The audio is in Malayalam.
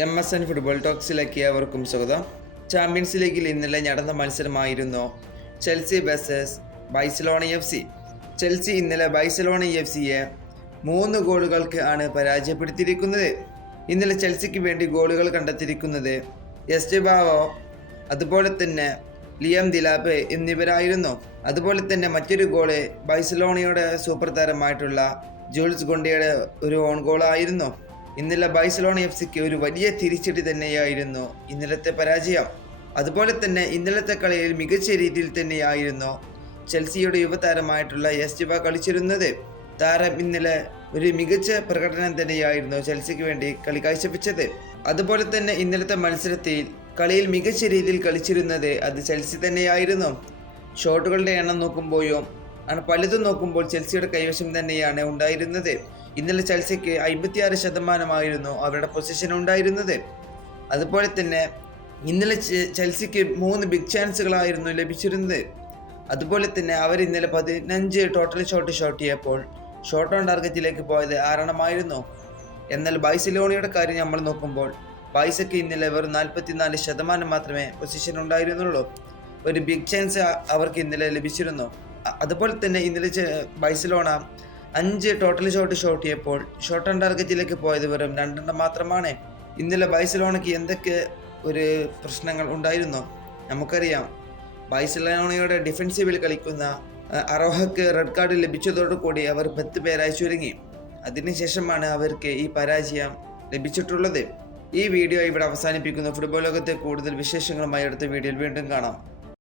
എം എസ് എൻ ഫുട്ബോൾ ടോക്സിലേക്ക് ഏവർക്കും സ്വാഗതം. ചാമ്പ്യൻസ് ലീഗിൽ ഇന്നലെ നടന്ന മത്സരമായിരുന്നു Chelsea versus Barcelona F C Chelsea ഇന്നലെ ബൈസലോണ എഫ് സിയെ മൂന്ന് ഗോളുകൾക്ക് ആണ് പരാജയപ്പെടുത്തിയിരിക്കുന്നത്. ഇന്നലെ ചെൽസിക്ക് വേണ്ടി ഗോളുകൾ കണ്ടെത്തിയിരിക്കുന്നത് ബാവോ അതുപോലെ തന്നെ ലിയം ദിലാപ് എന്നിവരായിരുന്നു. അതുപോലെ തന്നെ മറ്റൊരു ഗോൾ ബൈസലോണയുടെ സൂപ്പർ താരമായിട്ടുള്ള ജൂൾസ് ഗുണ്ടിയുടെ ഒരു ഓൺ ഗോളായിരുന്നു ഇന്നലെ ബൈസലോണ എഫ് സിക്ക് ഒരു വലിയ തിരിച്ചടി തന്നെയായിരുന്നു ഇന്നലത്തെ പരാജയം. അതുപോലെ തന്നെ ഇന്നലത്തെ കളിയിൽ മികച്ച രീതിയിൽ തന്നെയായിരുന്നു ചെൽസിയുടെ യുവതാരമായിട്ടുള്ള എസ്റ്റിവ കളിച്ചിരുന്നത്. താരം ഇന്നലെ ഒരു മികച്ച പ്രകടനം തന്നെയായിരുന്നു ചെൽസിക്ക് വേണ്ടി കളി കാഴ്ചവെച്ചത്. അതുപോലെ തന്നെ ഇന്നലത്തെ മത്സരത്തിൽ കളിയിൽ മികച്ച രീതിയിൽ കളിച്ചിരുന്നത് അത് ചെൽസി തന്നെയായിരുന്നു. ഷോട്ടുകളുടെ എണ്ണം നോക്കുമ്പോഴും പലതും നോക്കുമ്പോൾ ചെൽസിയുടെ കൈവശം തന്നെയാണ് ഉണ്ടായിരുന്നത്. ഇന്നലെ ചെൽസിക്ക് അമ്പത്തിയാറ് ശതമാനമായിരുന്നു അവരുടെ പൊസിഷൻ ഉണ്ടായിരുന്നത്. അതുപോലെ തന്നെ ഇന്നലെ ചെൽസിക്ക് മൂന്ന് ബിഗ് ചാൻസുകളായിരുന്നു ലഭിച്ചിരുന്നത്. അതുപോലെ തന്നെ അവർ ഇന്നലെ പതിനഞ്ച് ടോട്ടൽ ഷോട്ട് ഷോട്ട് ചെയ്യപ്പോൾ ഷോട്ട് ഓൺ ടാർഗറ്റിലേക്ക് പോയത് ആറെണ്ണമായിരുന്നു എന്നാൽ ബൈസിലോണിയുടെ കാര്യം നമ്മൾ നോക്കുമ്പോൾ ബൈസക്ക് ഇന്നലെ വെറും നാൽപ്പത്തിനാല് ശതമാനം മാത്രമേ പൊസിഷൻ ഉണ്ടായിരുന്നുള്ളൂ. ഒരു ബിഗ് ചാൻസ് അവർക്ക് ഇന്നലെ ലഭിച്ചിരുന്നു. അതുപോലെ തന്നെ ഇന്നലെ ബൈസലോണ അഞ്ച് ടോട്ടൽ ഷോട്ട് ഷോട്ട് ചെയ്യപ്പോൾ ഷോട്ട് ഓൺ ടാർഗറ്റിലേക്ക് പോയത് വെറും രണ്ടെണ്ണം മാത്രമാണ്. ഇന്നലെ ബൈസലോണയ്ക്ക് എന്തൊക്കെ ഒരു പ്രശ്നങ്ങൾ ഉണ്ടായിരുന്നു? നമുക്കറിയാം. ബൈസലോണയുടെ ഡിഫൻസീവിൽ കളിക്കുന്ന അറോഹക്ക് റെഡ് കാർഡ് ലഭിച്ചതോടുകൂടി അവർ പത്ത് പേരായി ചുരുങ്ങി. അതിനുശേഷമാണ് അവർക്ക് ഈ പരാജയം ലഭിച്ചിട്ടുള്ളത്. ഈ വീഡിയോ ഇവിടെ അവസാനിപ്പിക്കുന്നു. ഫുട്ബോൾ ലോകത്തെ കൂടുതൽ വിശേഷങ്ങളുമായി അടുത്ത വീഡിയോയിൽ വീണ്ടും കാണാം.